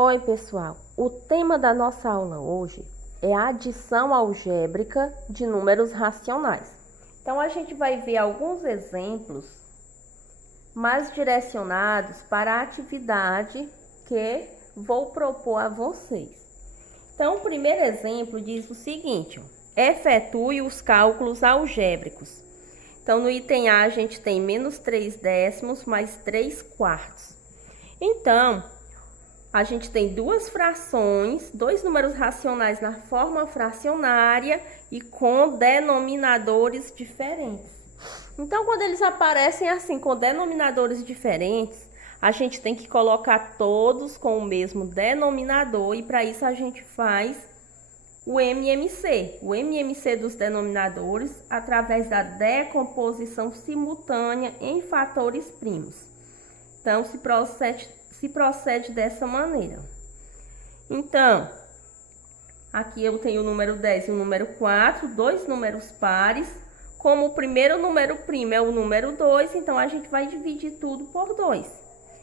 Oi, pessoal! O tema da nossa aula hoje é a adição algébrica de números racionais. Então, a gente vai ver alguns exemplos mais direcionados para a atividade que vou propor a vocês. Então, o primeiro exemplo diz o seguinte: efetue os cálculos algébricos. Então, no item A, a gente tem menos 3 décimos mais 3 quartos. Então, a gente tem duas frações, dois números racionais na forma fracionária e com denominadores diferentes. Então, quando eles aparecem assim, com denominadores diferentes, a gente tem que colocar todos com o mesmo denominador e para isso a gente faz o MMC. O MMC dos denominadores através da decomposição simultânea em fatores primos. Então, se procede dessa maneira. Então, aqui eu tenho o número 10 e o número 4, dois números pares. Como o primeiro número primo é o número 2, então a gente vai dividir tudo por 2.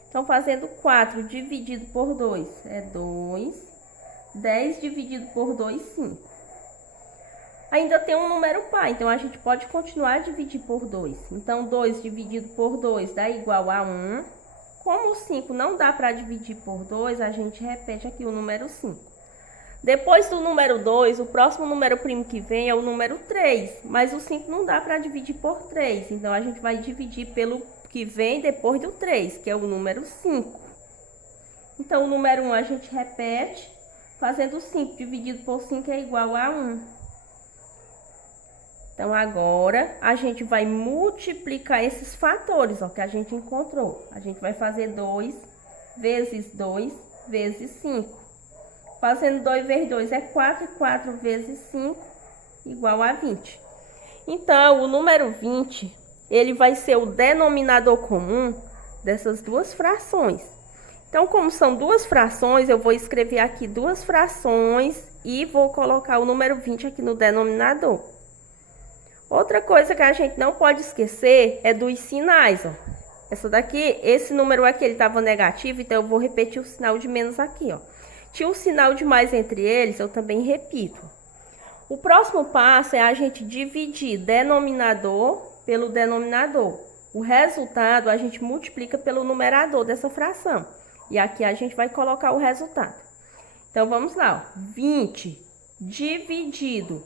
Então, fazendo 4 dividido por 2 é 2. 10 dividido por 2, 5. Ainda tem um número par, então a gente pode continuar a dividir por 2. Então, 2 dividido por 2 dá igual a 1. Como o 5 não dá para dividir por 2, a gente repete aqui o número 5. Depois do número 2, o próximo número primo que vem é o número 3. Mas o 5 não dá para dividir por 3. Então, a gente vai dividir pelo que vem depois do 3, que é o número 5. Então, o número 1 a gente repete. Fazendo 5 dividido por 5 é igual a 1. Então, agora, a gente vai multiplicar esses fatores, ó, que a gente encontrou. A gente vai fazer 2 vezes 2 vezes 5. Fazendo 2 vezes 2 é 4, e 4 vezes 5 igual a 20. Então, o número 20, ele vai ser o denominador comum dessas duas frações. Então, como são duas frações, eu vou escrever aqui duas frações e vou colocar o número 20 aqui no denominador. Outra coisa que a gente não pode esquecer é dos sinais, ó. Esse número aqui, ele estava negativo, então eu vou repetir o sinal de menos aqui, ó. Tinha um sinal de mais entre eles, eu também repito. O próximo passo é a gente dividir denominador pelo denominador. O resultado a gente multiplica pelo numerador dessa fração. E aqui a gente vai colocar o resultado. Então, vamos lá, ó. 20 dividido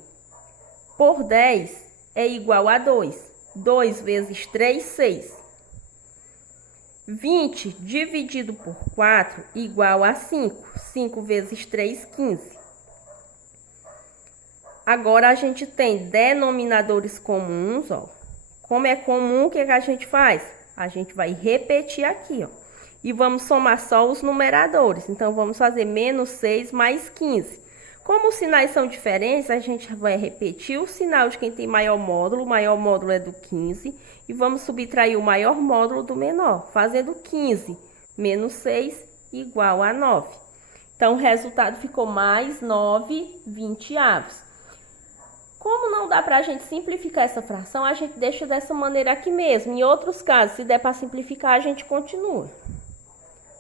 por 10 é igual a 2. 2 vezes 3, 6. 20 dividido por 4 igual a 5. 5 vezes 3, 15. Agora, a gente tem denominadores comuns, ó. Como é comum, o que a gente faz? A gente vai repetir aqui, ó. E vamos somar só os numeradores. Então, vamos fazer menos 6 mais 15. Como os sinais são diferentes, a gente vai repetir o sinal de quem tem maior módulo. O maior módulo é do 15. E vamos subtrair o maior módulo do menor, fazendo 15 menos 6 igual a 9. Então, o resultado ficou mais 9 vinte-avos. Como não dá para a gente simplificar essa fração, a gente deixa dessa maneira aqui mesmo. Em outros casos, se der para simplificar, a gente continua.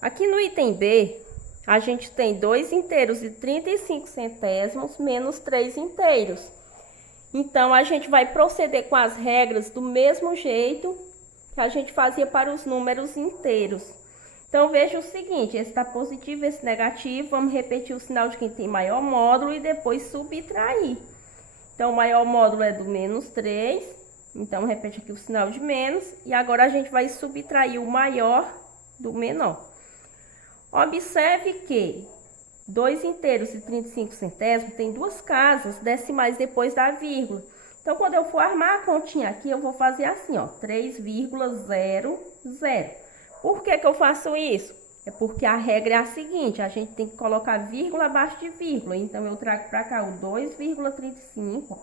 Aqui no item B, a gente tem 2 inteiros e 35 centésimos menos 3 inteiros. Então, a gente vai proceder com as regras do mesmo jeito que a gente fazia para os números inteiros. Então, veja o seguinte, esse está positivo, esse negativo. Vamos repetir o sinal de quem tem maior módulo e depois subtrair. Então, o maior módulo é do menos 3. Então, repete aqui o sinal de menos. E agora, a gente vai subtrair o maior do menor. Observe que 2 inteiros e 35 centésimos tem duas casas decimais depois da vírgula. Então, quando eu for armar a continha aqui, eu vou fazer assim, ó, 3,00. Por que eu faço isso? É porque a regra é a seguinte, a gente tem que colocar vírgula abaixo de vírgula. Então, eu trago para cá o 2,35,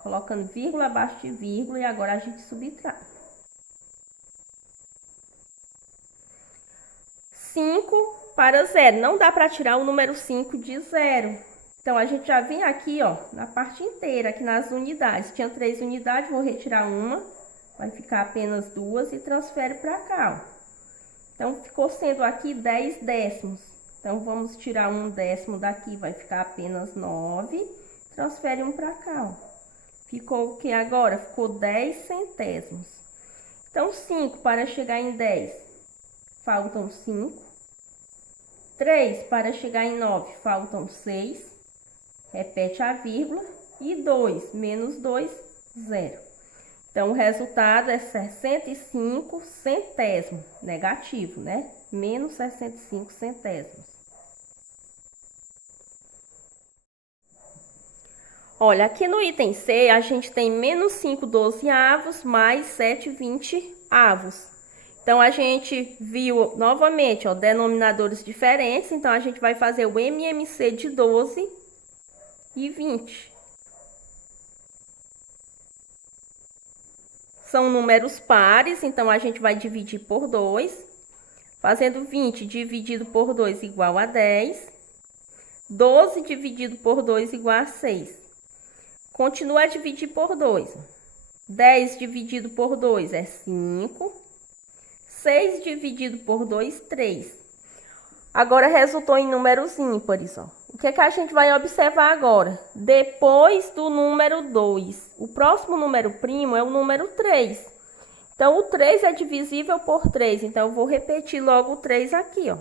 colocando vírgula abaixo de vírgula e agora a gente subtrai. 5 para 0. Não dá para tirar o número 5 de 0. Então, a gente já vem aqui, ó, na parte inteira, aqui nas unidades. Tinha 3 unidades, vou retirar uma. Vai ficar apenas 2 e transfere para cá, ó. Então, ficou sendo aqui 10 décimos. Então, vamos tirar 1/10 daqui, vai ficar apenas 9. Transfere 1 para cá, ó. Ficou o que agora? Ficou 10 centésimos. Então, 5 para chegar em 10, faltam 5. 3 para chegar em 9, faltam 6. Repete a vírgula. E 2 menos 2, 0. Então, o resultado é 65 centésimos. Negativo, né? Menos 65 centésimos. Olha, aqui no item C, a gente tem menos 5 dozeavos mais 7 20avos. Então, a gente viu novamente, ó, denominadores diferentes. Então, a gente vai fazer o MMC de 12 e 20. São números pares, então a gente vai dividir por 2. Fazendo 20 dividido por 2 igual a 10. 12 dividido por 2 igual a 6. Continua a dividir por 2. 10 dividido por 2 é 5. 6 dividido por 2, 3. Agora, resultou em números ímpares, ó. O que é que a gente vai observar agora? Depois do número 2, o próximo número primo é o número 3. Então, o 3 é divisível por 3. Então, eu vou repetir logo o 3 aqui, ó.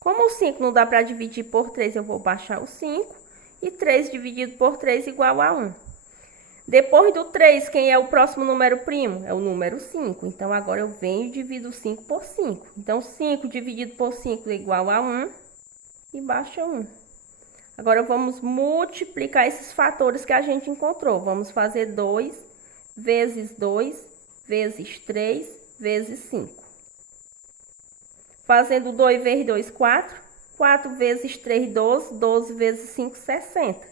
Como o 5 não dá para dividir por 3, eu vou baixar o 5. E 3 dividido por 3 igual a 1. Depois do 3, quem é o próximo número primo? É o número 5. Então, agora eu venho e divido 5 por 5. Então, 5 dividido por 5 é igual a 1. E baixa 1. Agora, vamos multiplicar esses fatores que a gente encontrou. Vamos fazer 2 vezes 2 vezes 3 vezes 5. Fazendo 2 vezes 2, 4. 4 vezes 3, 12. 12 vezes 5, 60.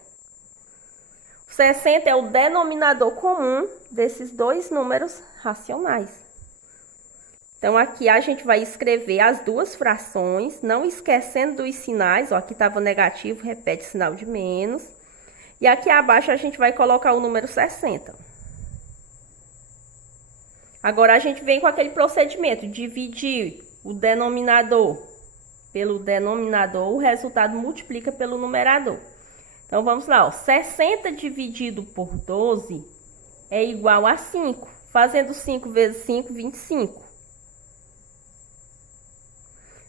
60 é o denominador comum desses dois números racionais. Então, aqui a gente vai escrever as duas frações, não esquecendo dos sinais. Ó, aqui estava negativo, repete sinal de menos. E aqui abaixo a gente vai colocar o número 60. Agora, a gente vem com aquele procedimento, dividir o denominador pelo denominador, o resultado multiplica pelo numerador. Então, vamos lá, ó. 60 dividido por 12 é igual a 5. Fazendo 5 vezes 5, 25.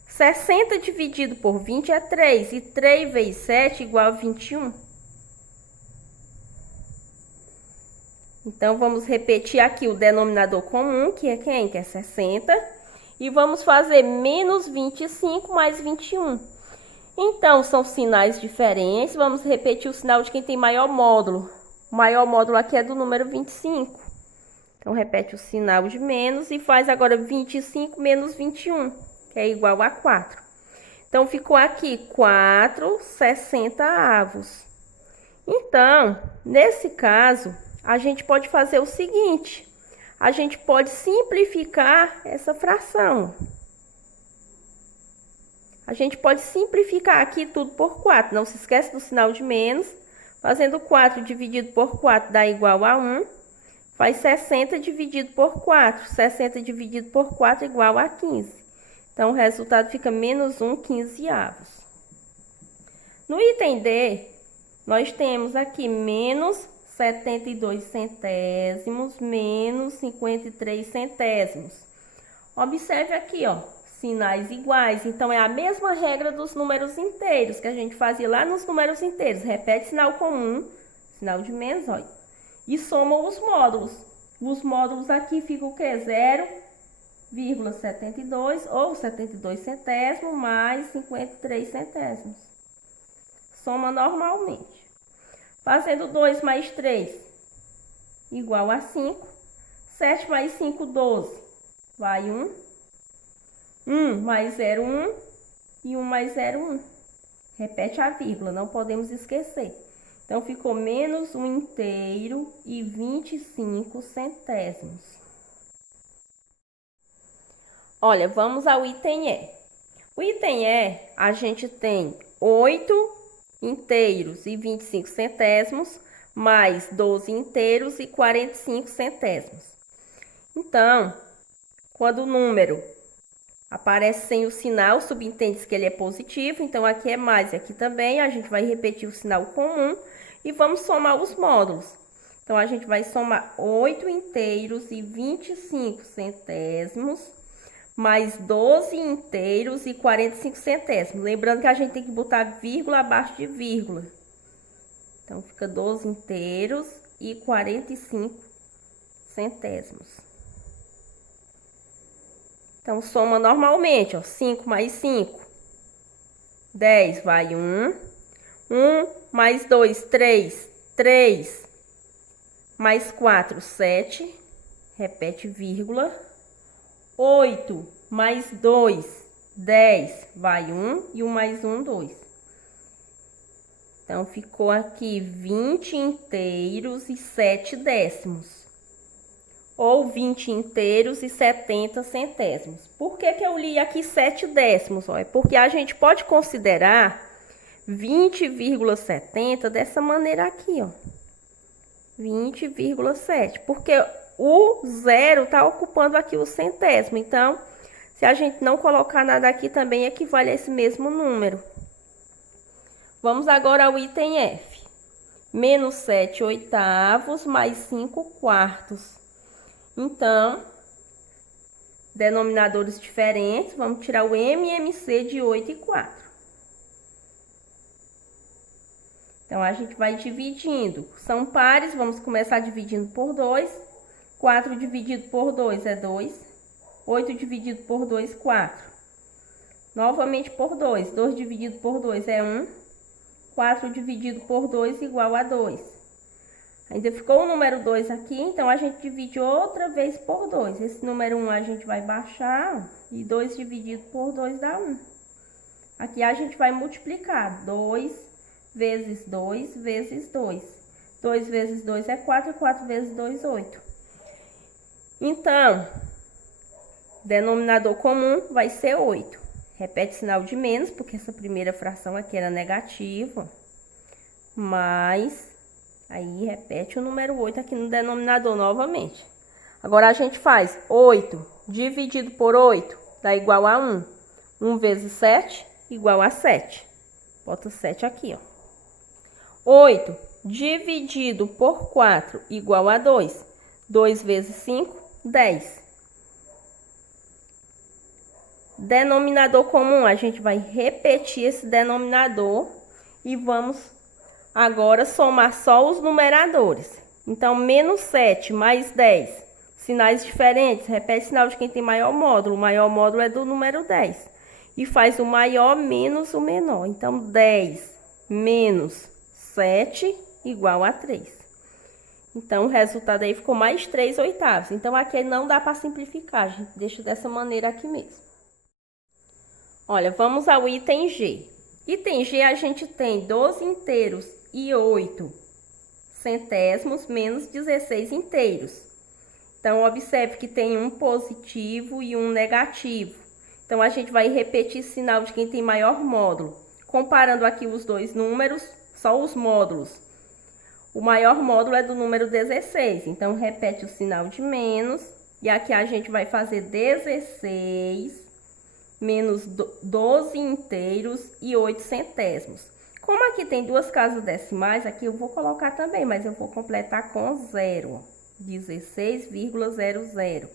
60 dividido por 20 é 3. E 3 vezes 7 igual a 21. Então, vamos repetir aqui o denominador comum, que é quem? Que é 60. E vamos fazer menos 25 mais 21. Então, são sinais diferentes. Vamos repetir o sinal de quem tem maior módulo. O maior módulo aqui é do número 25. Então, repete o sinal de menos e faz agora 25 menos 21, que é igual a 4. Então, ficou aqui 4 60avos. Então, nesse caso, a gente pode fazer o seguinte. A gente pode simplificar essa fração. A gente pode simplificar aqui tudo por 4. Não se esquece do sinal de menos. Fazendo 4 dividido por 4 dá igual a 1. Faz 60 dividido por 4. 60 dividido por 4 igual a 15. Então, o resultado fica menos 1 quinzeavos. No item D, nós temos aqui menos 72 centésimos menos 53 centésimos. Observe aqui, ó, sinais iguais. Então, é a mesma regra dos números inteiros que a gente fazia lá nos números inteiros. Repete sinal comum, sinal de menos, ó, e soma os módulos. Os módulos aqui ficam o quê? 0,72 ou 72 centésimos mais 53 centésimos. Soma normalmente. Fazendo 2 mais 3 igual a 5. 7 mais 5, 12. Vai 1. 1 mais 0, 1. E 1 mais 0, 1. Repete a vírgula, não podemos esquecer. Então, ficou menos 1 inteiro e 25 centésimos. Olha, vamos ao item E. O item E, a gente tem 8 inteiros e 25 centésimos, mais 12 inteiros e 45 centésimos. Então, quando o número aparece sem o sinal, subentende-se que ele é positivo, então aqui é mais e aqui também. A gente vai repetir o sinal comum e vamos somar os módulos. Então, a gente vai somar 8 inteiros e 25 centésimos, mais 12 inteiros e 45 centésimos. Lembrando que a gente tem que botar vírgula abaixo de vírgula. Então, fica 12 inteiros e 45 centésimos. Então, soma normalmente, ó, 5 mais 5, 10, vai 1. 1 mais 2, 3, 3. Mais 4, 7. Repete vírgula. 8 mais 2, 10. Vai 1 e 1 mais 1, 2. Então, ficou aqui 20 inteiros e 7 décimos. Ou 20 inteiros e 70 centésimos. Por que que eu li aqui 7 décimos? Ó, é porque a gente pode considerar 20,70 dessa maneira aqui, ó. 20,7. Porque o zero está ocupando aqui o centésimo. Então, se a gente não colocar nada aqui, também equivale a esse mesmo número. Vamos agora ao item F. Menos 7 oitavos mais 5 quartos. Então, denominadores diferentes, vamos tirar o M e MC de 8 e 4. Então, a gente vai dividindo. São pares, vamos começar dividindo por 2. 4 dividido por 2 é 2. 8 dividido por 2, 4. Novamente por 2. 2 dividido por 2 é 1. 4 dividido por 2 igual a 2. Ainda ficou o número 2 aqui, então a gente divide outra vez por 2. Esse número 1 a gente vai baixar, ó, e 2 dividido por 2 dá 1. Aqui a gente vai multiplicar. 2 vezes 2 vezes 2. 2 vezes 2 é 4, e 4 vezes 2, 8. Então, denominador comum vai ser 8. Repete sinal de menos, porque essa primeira fração aqui era negativa. Mais, aí repete o número 8 aqui no denominador novamente. Agora a gente faz 8 dividido por 8 dá igual a 1. 1 vezes 7 igual a 7. Bota 7 aqui, ó. 8 dividido por 4 igual a 2. 2 vezes 5, 10. Denominador comum, a gente vai repetir esse denominador e vamos agora somar só os numeradores. Então, menos 7 mais 10, sinais diferentes, repete sinal de quem tem maior módulo. O maior módulo é do número 10. E faz o maior menos o menor. Então, 10 menos 7 igual a 3. Então, o resultado aí ficou mais 3 oitavos. Então, aqui não dá para simplificar, a gente deixa dessa maneira aqui mesmo. Olha, vamos ao item G. Item G a gente tem 12 inteiros e 8 centésimos menos 16 inteiros. Então, observe que tem um positivo e um negativo. Então, a gente vai repetir sinal de quem tem maior módulo. Comparando aqui os dois números, só os módulos. O maior módulo é do número 16. Então, repete o sinal de menos. E aqui a gente vai fazer 16 menos 12 inteiros e 8 centésimos. Como aqui tem duas casas decimais, aqui eu vou colocar também, mas eu vou completar com 0. 16,00.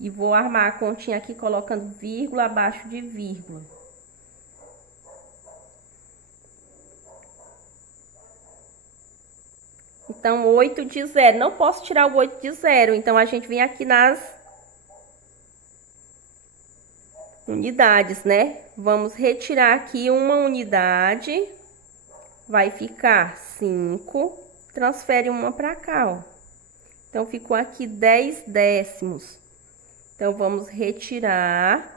E vou armar a continha aqui colocando vírgula abaixo de vírgula. Então, 8 de 0. Não posso tirar o 8 de 0. Então, a gente vem aqui nas unidades, né? Vamos retirar aqui uma unidade. Vai ficar 5. Transfere uma para cá, ó. Então, ficou aqui 10 décimos. Então, vamos retirar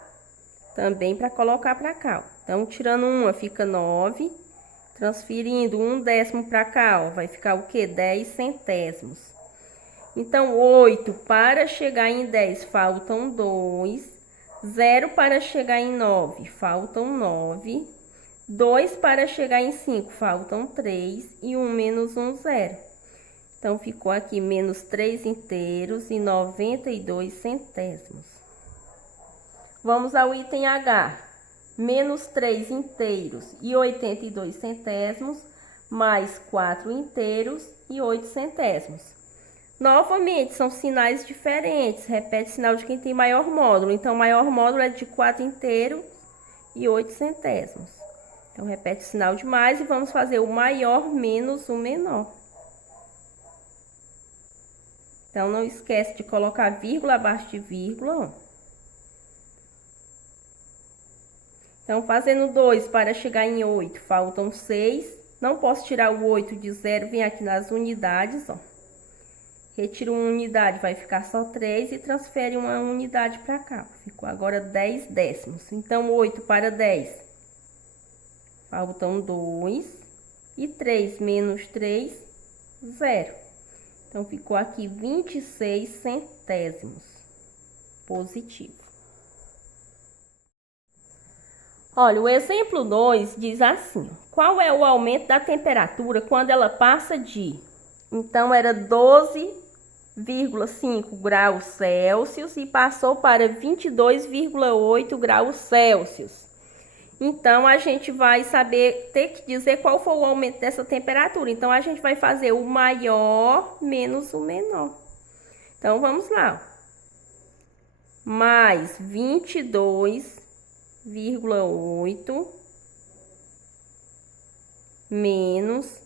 também para colocar para cá, ó. Então, tirando uma, fica 9. Transferindo 1 décimo para cá, ó, vai ficar o quê? 10 centésimos. Então, 8 para chegar em 10, faltam 2. 0 para chegar em 9, faltam 9. 2 para chegar em 5, faltam 3. E 1 menos 1, 0. Então, ficou aqui menos 3 inteiros e 92 centésimos. Vamos ao item H. Menos 3 inteiros e 82 centésimos, mais 4 inteiros e 8 centésimos. Novamente, são sinais diferentes. Repete o sinal de quem tem maior módulo. Então, o maior módulo é de 4 inteiros e 8 centésimos. Então, repete o sinal de mais e vamos fazer o maior menos o menor. Então, não esquece de colocar vírgula abaixo de vírgula. Então, fazendo 2 para chegar em 8, faltam 6. Não posso tirar o 8 de 0, vem aqui nas unidades, ó. Retiro uma unidade, vai ficar só 3 e transfere uma unidade para cá. Ficou agora 10 décimos. Então, 8 para 10. Faltam 2. E 3 menos 3, 0. Então, ficou aqui 26 centésimos. Positivo. Olha, o exemplo 2 diz assim: qual é o aumento da temperatura quando ela passa de... Então, era 12,5 graus Celsius e passou para 22,8 graus Celsius. Então, a gente vai ter que dizer qual foi o aumento dessa temperatura. Então, a gente vai fazer o maior menos o menor. Então, vamos lá. Mais 22,8 menos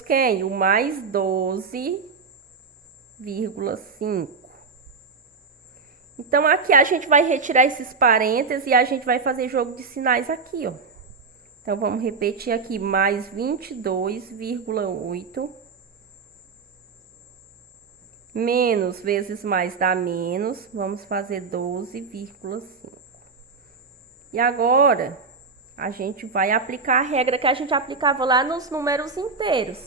quem? O mais 12,5. Então, aqui a gente vai retirar esses parênteses e a gente vai fazer jogo de sinais aqui, ó. Então, vamos repetir aqui, mais 22,8. Menos vezes mais dá menos, vamos fazer 12,5. E agora, a gente vai aplicar a regra que a gente aplicava lá nos números inteiros.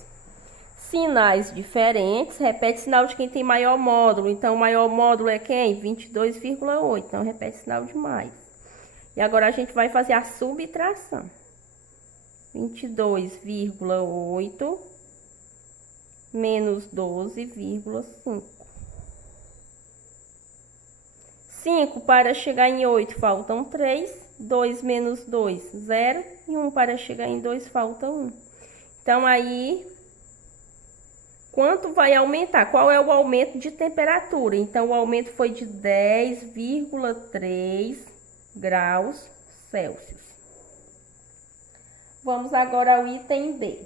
Sinais diferentes, repete sinal de quem tem maior módulo. Então, o maior módulo é quem? 22,8. Então, repete sinal de mais. E agora, a gente vai fazer a subtração. 22,8 menos 12,5. 5 para chegar em 8, faltam 3. 2 menos 2, 0. E 1 para chegar em 2, falta 1. Então, aí... quanto vai aumentar? Qual é o aumento de temperatura? Então, o aumento foi de 10,3 graus Celsius. Vamos agora ao item B.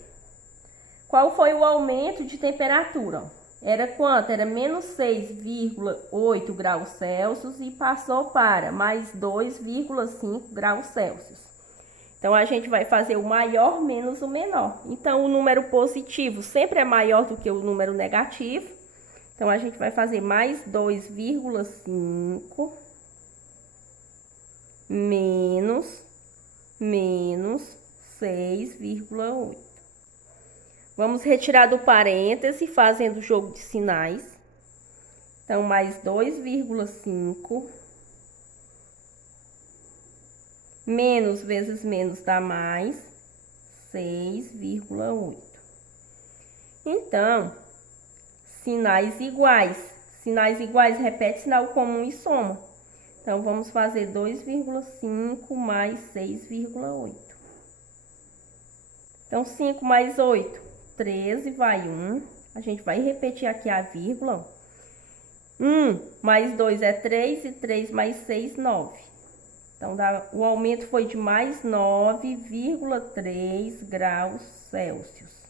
Qual foi o aumento de temperatura? Era quanto? Era menos 6,8 graus Celsius e passou para mais 2,5 graus Celsius. Então, a gente vai fazer o maior menos o menor. Então, o número positivo sempre é maior do que o número negativo. Então, a gente vai fazer mais 2,5 menos 6,8. Vamos retirar do parêntese, fazendo o jogo de sinais. Então, mais 2,5... menos vezes menos dá mais 6,8. Então, sinais iguais. Sinais iguais, repete sinal comum e soma. Então, vamos fazer 2,5 mais 6,8. Então, 5 mais 8, 13, vai 1. A gente vai repetir aqui a vírgula. 1 mais 2 é 3 e 3 mais 6, 9. Então, o aumento foi de mais 9,3 graus Celsius.